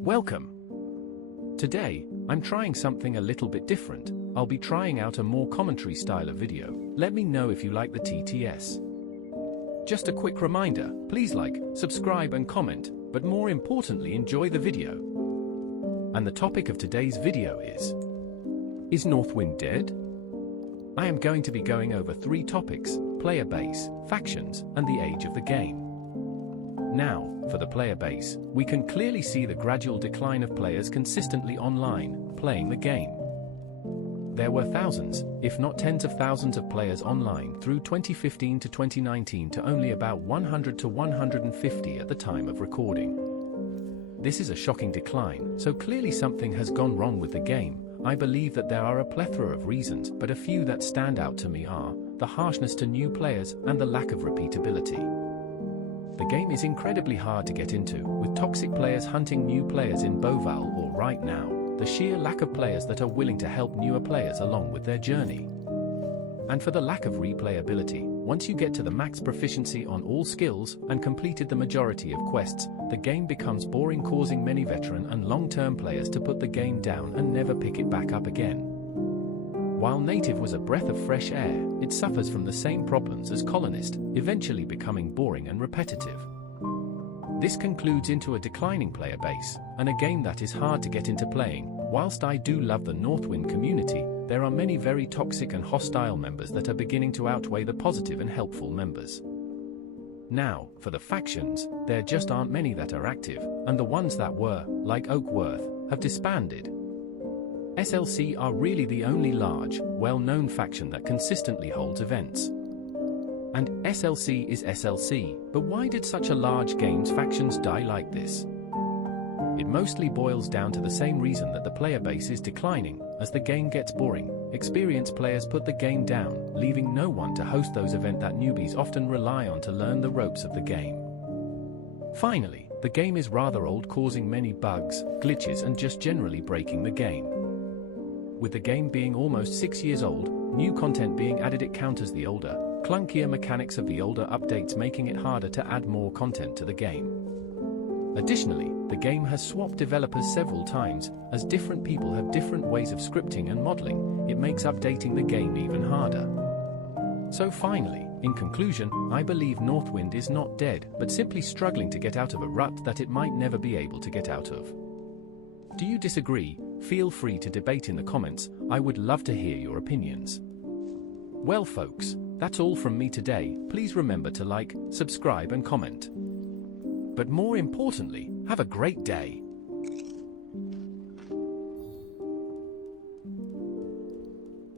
Welcome! Today, I'm trying something a little bit different. I'll be trying out a more commentary style of video. Let me know if you like the TTS. Just a quick reminder, please like, subscribe and comment, but more importantly enjoy the video. And the topic of today's video is Northwind dead? I am going to be going over 3 topics: player base, factions, and the age of the game. Now, for the player base, we can clearly see the gradual decline of players consistently online, playing the game. There were thousands, if not tens of thousands of players online through 2015 to 2019 to only about 100 to 150 at the time of recording. This is a shocking decline, so clearly something has gone wrong with the game. I believe that there are a plethora of reasons, but a few that stand out to me are the harshness to new players and the lack of repeatability. The game is incredibly hard to get into, with toxic players hunting new players in Boval or right now, the sheer lack of players that are willing to help newer players along with their journey. And for the lack of replayability, once you get to the max proficiency on all skills and completed the majority of quests, the game becomes boring, causing many veteran and long-term players to put the game down and never pick it back up again. While Native was a breath of fresh air, it suffers from the same problems as Colonist, eventually becoming boring and repetitive. This concludes into a declining player base, and a game that is hard to get into playing. Whilst I do love the Northwind community, there are many very toxic and hostile members that are beginning to outweigh the positive and helpful members. Now, for the factions, there just aren't many that are active, and the ones that were, like Oakworth, have disbanded. SLC are really the only large, well-known faction that consistently holds events. And SLC is SLC, but why did such a large games factions die like this? It mostly boils down to the same reason that the player base is declining. As the game gets boring, experienced players put the game down, leaving no one to host those events that newbies often rely on to learn the ropes of the game. Finally, the game is rather old, causing many bugs, glitches and just generally breaking the game. With the game being almost 6 years old, new content being added, it counters the older, clunkier mechanics of the older updates, making it harder to add more content to the game. Additionally, the game has swapped developers several times, as different people have different ways of scripting and modeling. It makes updating the game even harder. So finally, in conclusion, I believe Northwind is not dead, but simply struggling to get out of a rut that it might never be able to get out of. Do you disagree? Feel free to debate in the comments. I would love to hear your opinions. Well folks, that's all from me today. Please remember to like, subscribe and comment. But more importantly, have a great day.